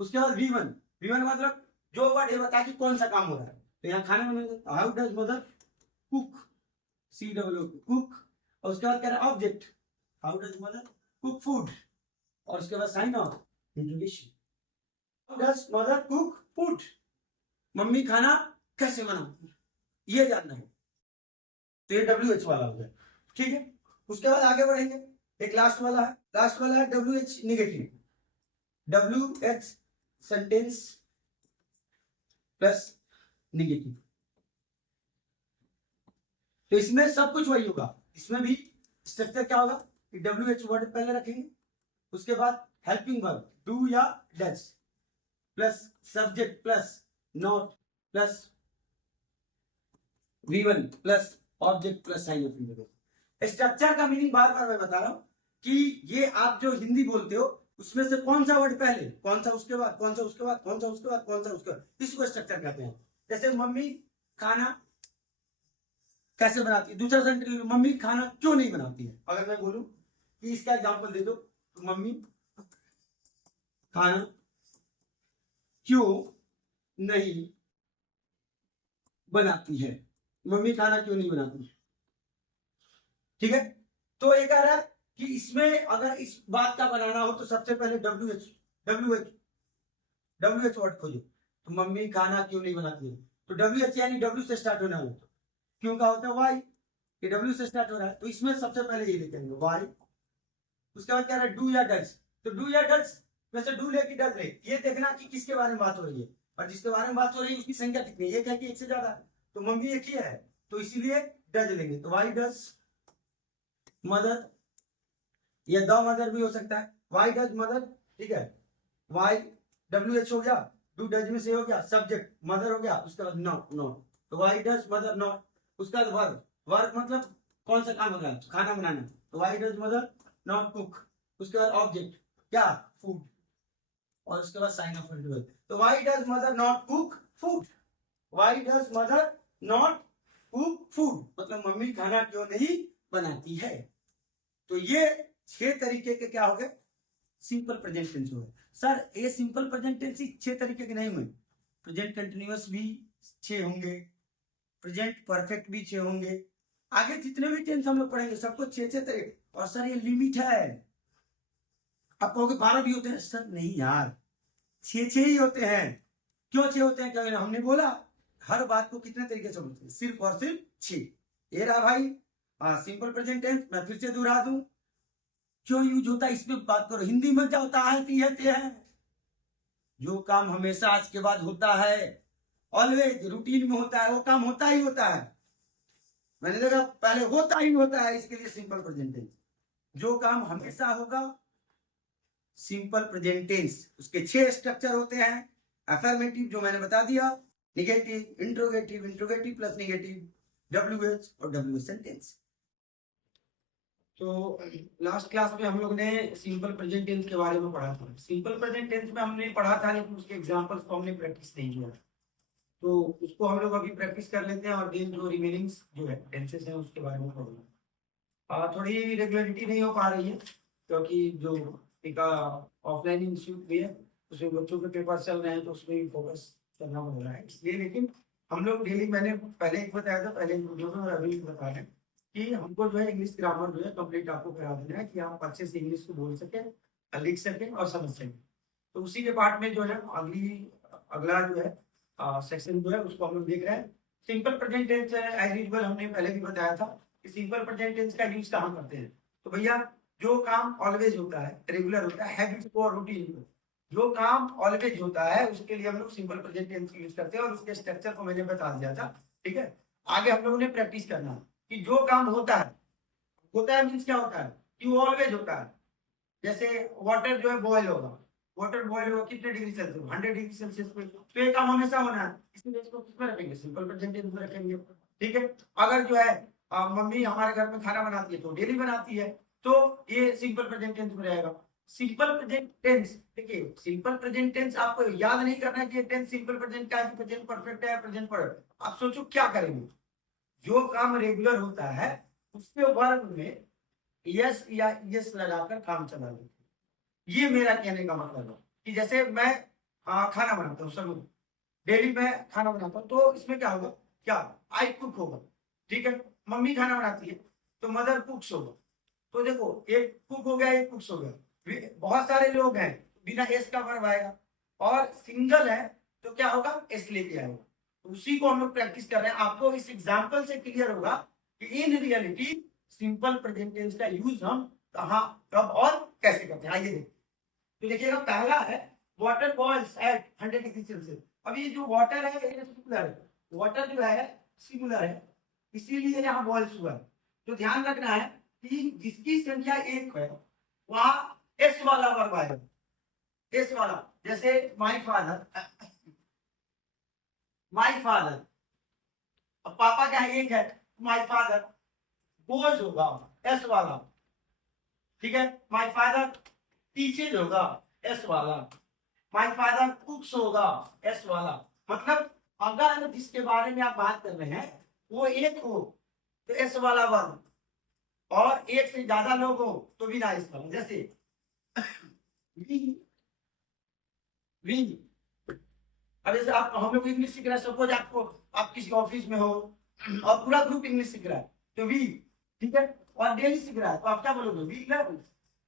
उसके बाद V1 मतलब जो वर्ड ये बता कि कौन सा काम हो रहा है, तो यहाँ खाना बनाना, how does mother cook, COO cook. और उसके बाद कह रहा है object, how does mother cook food, और उसके बाद sign of interrogation, how does mother cook food, मम्मी खाना कैसे बनाती है, ये जानना है। तो ये WH वाला हो गया, ठीक है। उसके बाद आगे बढ़ेंगे, एक लास्ट वाला है WH negative, WH sentence plus negative. तो इसमें सब कुछ वही होगा, इसमें भी स्ट्रक्चर क्या होगा कि WH वर्ड पहले रखेंगे, उसके बाद हेल्पिंग वर्ब डू या does plus subject plus not plus V1 plus object plus sign of interrogation. Structure का मीनिंग बार बार मैं बता रहा हूं कि ये आप जो हिंदी बोलते हो उसमें से कौन सा वर्ड पहले, कौन सा उसके बाद, कौन सा उसके बाद, कौन सा उसके बाद, कौन सा उसके बाद, इसको स्ट्रक्चर कहते हैं। जैसे मम्मी खाना कैसे बनाती है, दूसरा सेंटेंस मम्मी खाना क्यों नहीं बनाती है। अगर मैं बोलूं कि इसका एग्जांपल दे दो, तो मम्मी खाना क्यों नहीं बनाती है, मम्मी खाना क्यों नहीं बनाती है, ठीक है। तो ये कह रहा है कि इसमें अगर इस बात का बनाना हो तो सबसे पहले डब्ल्यू एच वर्ड खोजो। तो मम्मी खाना क्यों नहीं बनाती है, तो डब्ल्यू एच यानी डब्ल्यू से स्टार्ट होना हो, तो क्यों का होता है वाई, ये डब्ल्यू से स्टार्ट हो रहा है, तो इसमें सबसे पहले ये लिखेंगे वाई। उसके बाद क्या रहा है डू या डज, तो डू या डज में से डू ले कि डज ले, ये देखना कि किसके बारे में बात हो रही है, और जिसके बारे में बात हो रही है उसकी संख्या कितनी है, एक है कि एक से ज्यादा, तो मम्मी एक ही है तो इसीलिए डज लेंगे। तो वाई डज मदर, ये द मदर भी हो सकता है, वाई डज मदर, ठीक है। वाई डब्ल्यू एच हो गया, डू डज में से हो गया सब्जेक्ट, मदर हो गया, उसके बाद नॉट, तो वाई डज मदर नॉट। उसके बाद वर्ब, वर्ब मतलब कौन सा काम हो रहा है, खाना बनाना, तो why does mother not cook. उसके बाद ऑब्जेक्ट क्या, फूड, और उसके बाद साइन ऑफ इंटरवल, तो why does mother not cook food, why does mother not cook food, मतलब मम्मी खाना क्यों नहीं बनाती है। तो ये 6 तरीके के क्या हो गए, सिंपल प्रेजेंट टेंस हो गए। सर ये सिंपल प्रेजेंट टेंस ही 6 तरीके के नहीं हुए, प्रेजेंट कंटिन्यूअस भी 6 होंगे, प्रेजेंट परफेक्ट भी 6 होंगे, आगे जितने भी टेंस हम लोग पढ़ेंगे सबको 6 तरीके। और सर ये लिमिट है, आप कहोगे 12 भी होते हैं, सर नहीं यार 6 ही होते हैं। क्यों 6 होते हैं, क्या हमने बोला हर बात को कितने तरीके से बोलते हैं, सिर्फ और सिर्फ 6। ये रहा भाई सिंपल प्रेजेंट टेंस, मैं फिर से दोहरा दूं क्यों यूज होता है, इसमें बात करो, हिंदी में क्या होता है, ते है जो काम हमेशा आज के बाद होता है, ऑलवेज रूटीन में होता है, वो काम होता ही होता है, मैंने देखा पहले होता ही होता है, इसके लिए सिंपल प्रेजेंट टेंस, जो काम हमेशा होगा सिंपल प्रेजेंट टेंस। उसके 6 स्ट्रक्चर होते हैं, अफर्मेटिव जो मैंने बता दिया, negative, interrogative, interrogative plus negative, WH और डब्ल्यूएच सेंटेंस। तो लास्ट क्लास में हम लोग ने सिंपल प्रेजेंट टेंस के बारे में पढ़ा था। सिंपल प्रेजेंट टेंस में हमने पढ़ा था लेकिन उसके एग्जांपल्स को हमने प्रैक्टिस नहीं किया, तो उसको हम लोग अभी प्रैक्टिस कर लेते हैं और देन जो रिमेनिंग्स जो है टेंसेस हैं उसके बारे में पढ़ेंगे। थोड़ी रेगुलरिटी नहीं हो पा रही है क्योंकि जो एक ऑफलाइन इंस्टीट्यूट भी है उसमें बच्चों के पेपर चल रहे हैं तो उसमें भी फोकस करना पड़ रहा है, इसलिए। लेकिन हम लोग डेली, मैंने पहले एक बताया था पहले वीडियो में और अभी बता रहे हैं कि हमको जो है इंग्लिश ग्रामर जो है कंप्लीट आपको करा देना है कि आप अच्छे से इंग्लिश को बोल सकें, लिख सकें और समझ सकें। तो उसी के पार्ट में जो है अगला जो है सेक्शन जो है उसको हम लोग देख रहे हैं। Simple present tense as usual हमने पहले भी बताया था कि सिंपल प्रेजेंट टेंस का यूज कहाँ करते हैं, तो भैया जो काम ऑलवेज होता है, रेगुलर होता है, हैबिट को और रूटीन को, जो काम ऑलवेज होता है उसके लिए हम लोग सिंपल प्रेजेंट टेंस यूज करते हैं और उसके स्ट्रक्चर को मैंने बता दिया था, ठीक है। आगे हम लोगों ने प्रैक्टिस करना कि जो काम होता है मीन्स क्या होता है कि वो ऑलवेज होता है। जैसे वाटर जो है बॉयल होगा, वाटर बॉयल होगा कितने डिग्री सेल्सियस, 100 डिग्री सेल्सियस पे, तो ये काम हमेशा होना है, इसलिए इसको किसमें रखेंगे, सिंपल प्रेजेंट टेंस में रखेंगे, ठीक है। अगर जो है मम्मी हमारे घर में खाना बनाती है तो डेली बनाती है, तो ये सिंपल प्रेजेंट टेंस में रहेगा। सिंपल प्रेजेंट टेंस, देखिए सिंपल प्रेजेंट टेंस आपको याद नहीं करना है कि टेंस सिंपल प्रेजेंट का है, प्रेजेंट परफेक्ट है, प्रेजेंट परफेक्ट, आप सोचो क्या करेंगे। जो काम रेगुलर होता है उसके वर्ब में यस या यस लगाकर काम चला लेते, ये मेरा कहने का मतलब है कि जैसे मैं खाना बनाता हूँ, सब डेली मैं खाना बनाता हूँ, तो इसमें क्या होगा, क्या आई कुक होगा, ठीक है। मम्मी खाना बनाती है तो मदर कुक्स होगा, तो देखो एक कुक हो गया, एक कुक्स हो गया। बहुत सारे लोग हैं बिना एस का वर्ब आएगा, और सिंगल है तो क्या होगा, एस लेके आएगा। उसी को हम लोग प्रैक्टिस कर रहे हैं, आपको इस एग्जाम्पल से क्लियर होगा कि in reality simple present tense का यूज हम कहाँ, कब और कैसे करते हैं। आइए देखिए, तो देखिएगा पहला है water boils at 100 degree Celsius. अब ये जो वाटर है ये सिंगुलर है, वाटर जो है सिंगुलर है, इसीलिए यहाँ बॉइल्स हुआ है। तो ध्यान रखना है कि जिसकी संख्या 1 है वहां एस वाला वर्ब आएगा, एस वाला, जैसे माय फादर, माय फादर, अब पापा क्या है, 1 है, माय फादर गोज होगा एस वाला, ठीक है। माय फादर टीचेज होगा एस वाला, माय फादर कुक्स होगा एस वाला। मतलब अगर जिसके बारे में आप बात कर रहे हैं वो एक हो तो एस वाला वर्ब, और एक से ज्यादा लोग हो तो बिना एस वाला। जैसे वी, वी। अब जैसे आप हम लोग इंग्लिश सीख रहे हैं, सपोज आपको आप किसी ऑफिस में हो और पूरा ग्रुप इंग्लिश सीख रहा है तो वी, ठीक है, और डेली सीख रहा है तो आप क्या बोलोगे, वी लर्न।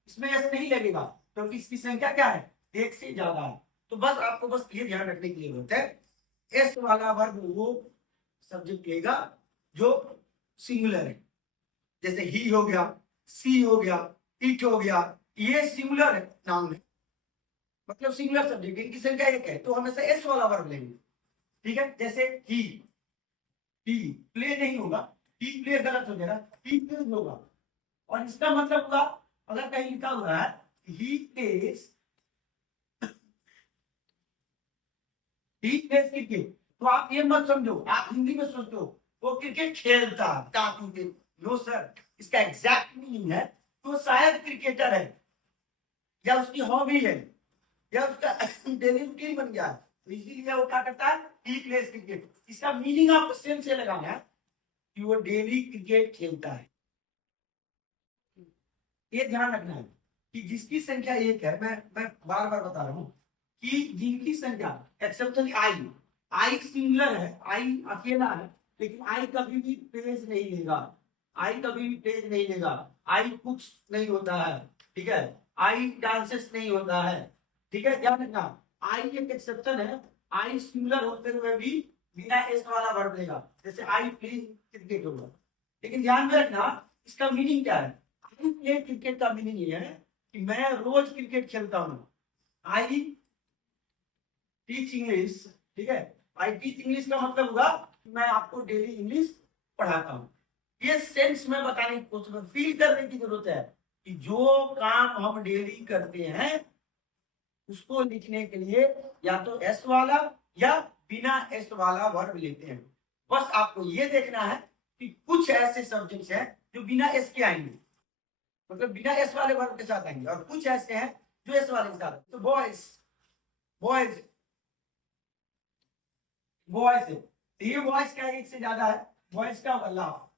इसमें एस नहीं लगेगा क्योंकि इसकी संख्या क्या है, एक से ज्यादा है। तो बस आपको बस ये ध्यान रखने की जरूरत है, एस वाला वर्ब वो सब्जेक्ट लेगा जो सिंगुलर है। जैसे ही हो गया, सी हो गया, इट हो गया, ये सिंगुलर है, नाउन है, मतलब सिंगुलर सब्जेक्ट, इनकी संख्या एक है तो हमेशा एस वाला वर्ब लेंगे। ठीक है, जैसे ही प्ले नहीं होगा, ही प्ले गलत हो जाएगा, ही प्लेज होगा। और इसका मतलब होगा अगर कहीं लिखा हुआ है ही प्लेज क्रिकेट, तो आप ये मत समझो, आप हिंदी में सोचते हो वो क्रिकेट खेलता नो सर, इसका एग्जैक्ट मीनिंग है तो शायद क्रिकेटर है, या उसकी हॉबी है, या उसका डेली रूटीन बन गया है, तो इसीलिए वो क्या करता है, ही प्लेज क्रिकेट। इसका मीनिंग आपको सेम से लगाना है कि वो डेली क्रिकेट खेलता है। ये ध्यान रखना है कि जिसकी संख्या एक है, मैं बार बार बता रहा हूं कि जिनकी संख्या एक्सेप्शन आई सिंगुलर है, आई अकेला है, लेकिन आई कभी भी पेज नहीं लेगा, आई कभी भी पेज नहीं लेगा, आई कुछ नहीं होता है, ठीक है, आई डांसेस नहीं होता है, ठीक है, ध्यान रखना। आई एक एक्सेप्शन है, आई सिंगुलर होते हुए भी बिना एस वाला वर्ब लेगा, जैसे आई प्ले क्रिकेट होगा। लेकिन ध्यान में रखना इसका मीनिंग क्या है, आई प्ले क्रिकेट का मीनिंग ये है कि मैं रोज क्रिकेट खेलता हूं। आई टीच इंग्लिश, ठीक है, आई टीच इंग्लिश का मतलब होगा मैं आपको डेली इंग्लिश पढ़ाता हूं। ये सेंस में बताने की कोशिश, फील करने की जरूरत है कि जो काम हम डेली करते हैं उसको लिखने के लिए या तो एस वाला या बिना एस वाला वर्ब लेते हैं। बस आपको ये देखना है कि कुछ ऐसे सब्जेक्ट्स हैं जो बिना एस के आएंगे, मतलब बिना एस वाले वर्ब के साथ आएंगे, और कुछ ऐसे हैं जो एस वाले के साथ। तो बॉयज बॉयज बॉयज है, ये बॉयज का एक से ज्यादा है, बॉयज का होगा लाफ,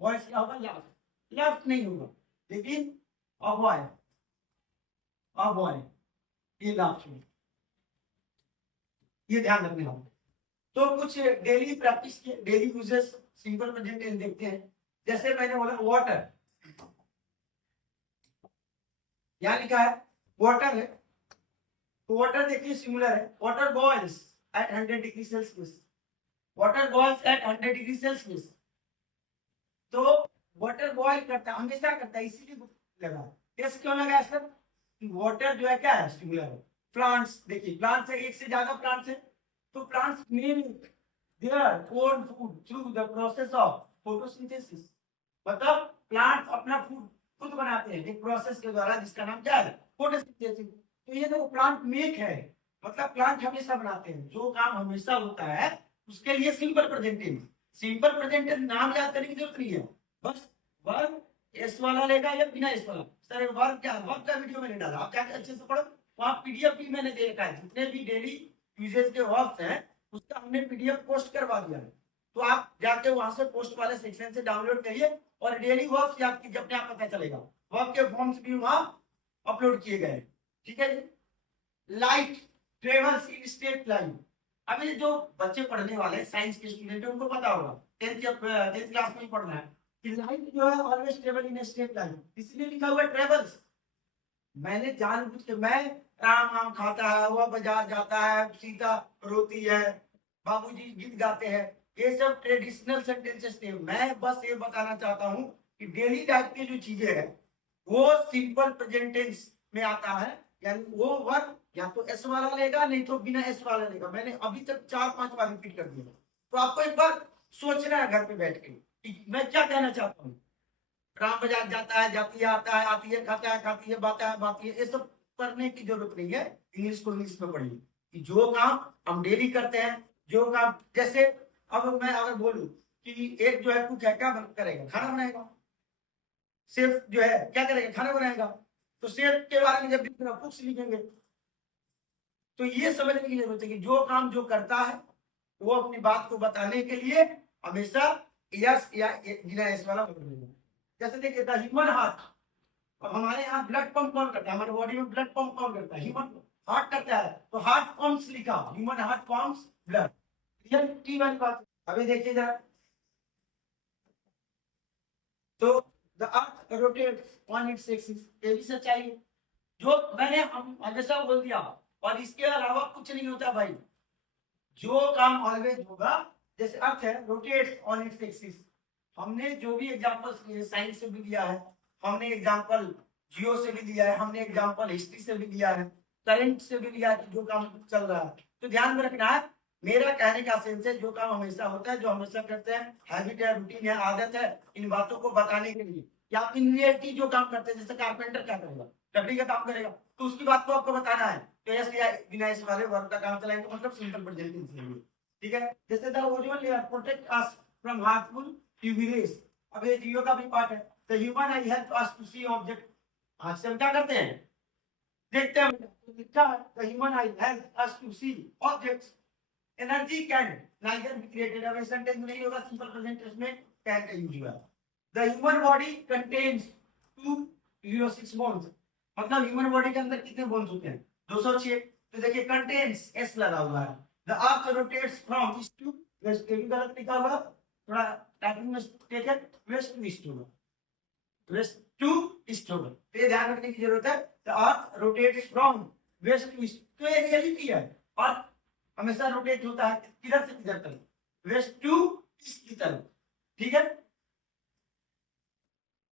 बॉयज का होगा लाफ, लाफ नहीं होगा, लेकिन अ बॉय ये लाफ है, ये ध्यान रखने होगा। तो कुछ डेली प्रैक्टिस के daily usages simple present tense देखते हैं। जैसे मैंने बोला वाटर, यहां लिखा है वाटर है, तो वाटर देखिए सिंगुलर है, water boils at 100 degree Celsius, water boils at 100 degree Celsius. तो वाटर बॉइल करता है, हमेशा करता है, इसीलिए लगा टेस्ट क्यों लगा सर, वाटर जो है क्या है, सिंगुलर है। प्लांट्स देखिए, प्लांट्स है, एक से ज्यादा प्लांट्स है, तो plants make their own food through the process of photosynthesis, मतलब प्लांट्स अपना फूड खुद बनाते हैं एक प्रोसेस के द्वारा जिसका नाम क्या है, फोटोसिंथेसिस। तो ये जो प्लांट मेक है, मतलब प्लांट हमेशा बनाते हैं, जो काम हमेशा होता है उसके लिए simple present tense. Simple present tense नाम याद करने की जरूरत नहीं है, बस वर्ब एस वाला लेगा या बिना एस वाला। सर वर्ब क्या, वर्ब का वीडियो मैंने डाला, आप जाके अच्छे से पढ़ो, वहां पीडीएफ भी मैंने दे रखा है, जितने भी डेली यूजेस के वर्ब्स हैं उसका हमने पीडीएफ पोस्ट करवा दिया है, तो आप जाके वहां से पोस्ट वाले सेक्शन से डाउनलोड करिए और डेली वर्ब्स याद कीजिए, अपने आप पता चलेगा। वर्ब के फॉर्म्स भी वहां अपलोड किए गए, ठीक है जी। Light travels in straight line, अभी जो बच्चे पढ़ने वाले साइंस के स्टूडेंट है उनको पता होगा, 10th क्लास में ही पढ़ना है कि लाइट जो है always travel in straight line, इसलिए लिखा हुआ ट्रेवल्स। मैंने जानबूझ के, मैं राम आम खाता है, वह बाजार जाता है, सीता रोती है, बाबूजी गीत गाते हैं, ये सब ट्रेडिशनल सेंटेंसेस थे। मैं बस ये बताना चाहता हूँ कि डेली लाइफ की जो चीजें हैं वो सिंपल प्रेजेंट टेंस में आता है, यानी वो वर्ब या तो एस वाला लेगा नहीं तो बिना एस वाला लेगा। मैंने अभी तक 4-5 बार रिपीट कर दिया, तो आपको एक बार सोचना है घर पे बैठ के कि मैं क्या कहना चाहता हूँ। राम बाजार जाता है, जाती है, आता है, आती है, खाता है, खाती है, बाता है, बाती है, ये सब करने की जरूरत नहीं है। इंग्लिश को इंग्लिश में पढ़िए कि जो काम हम डेली करते हैं, जो काम, जैसे अब मैं अगर बोलूं कि एक जो है कुक है, क्या करेगा, खाना बनाएगा। शेफ जो है क्या करेगा, खाना बनाएगा। तो शेर के बारे में जब लिखना बुक्स लिखेंगे। तो ये समझने की जरूरत है कि जो काम जो करता है वो अपनी बात को बताने के लिए हमेशा यस या बिना एस वाला वर्ड लेगा। जैसे देखिए द ह्यूमन हार्ट, अब हमारे यहाँ ब्लड पंप कौन करता है, हमारे बॉडी में ब्लड पंप कौन करता है, ह्यूमन हार्ट करता है। तो हार्ट पंप्स लिखा, ह्यूमन हार्ट पंप्स ब्लड, ये टी वाली बात। अभी देखिए जरा, तो the earth rotates on its axis, ये भी सच्चाई है। जो मैंने हम हमेशा बोल दिया, और इसके अलावा कुछ नहीं होता भाई। जो काम ऑलवेज होगा, जैसे अर्थ है रोटेट्स ऑन इट्स एक्सिस, हमने जो भी एग्जांपल साइंस से भी दिया है, हमने एग्जांपल जियो से भी दिया है, हमने एग्जांपल हिस्ट्री से भी दिया है, करंट से भी दिया है कि जो काम चल रहा है। तो ध्यान में रखना है, मेरा कहने का सेंस है जो काम हमेशा होता है, जो हमेशा करते हैं, हैबिट है, रूटीन है, आदत है, इन बातों को बताने के लिए, या इन रियलिटी जो काम करते हैं, जैसे कारपेंटर क्या करेगा, लकड़ी का काम करेगा, तो उसकी बात को आपको बताना है। तो यस या बिना इस वाले वर्ब का काम चलाएंगे, मतलब सिंपल प्रेजेंट टेंस लेंगे, ठीक है। जैसे the ozone layer protect us from harmful UV rays, अब ये जियो का भी पार्ट है। The human eye help us to see object, आज से हम क्या करते हैं, देखते हैं। तो लिखा है the human eye help us to see objects, energy can neither be created, अब सेंटेंस में नहीं होगा, सिंपल प्रेजेंट टेंस में कैन का यूज हुआ। The human body contains 206 bones, मतलब ह्यूमन बॉडी के अंदर कितने बोन्स होते हैं, 206। तो देखिए कंटेन्स एस लगा हुआ है। The earth rotates from east to west, ये भी गलत लिखा हुआ, थोड़ा टाइपिंग मिस्टेक है, वेस्ट टू ईस्ट होगा, वेस्ट टू ईस्ट होगा, तो ये ध्यान रखने की जरूरत है। The earth rotates from west to east, तो ये रियलिटी है, और हमेशा रोटेट होता है किधर से किधर तक, वेस्ट टू ईस्ट की तरफ, ठीक है।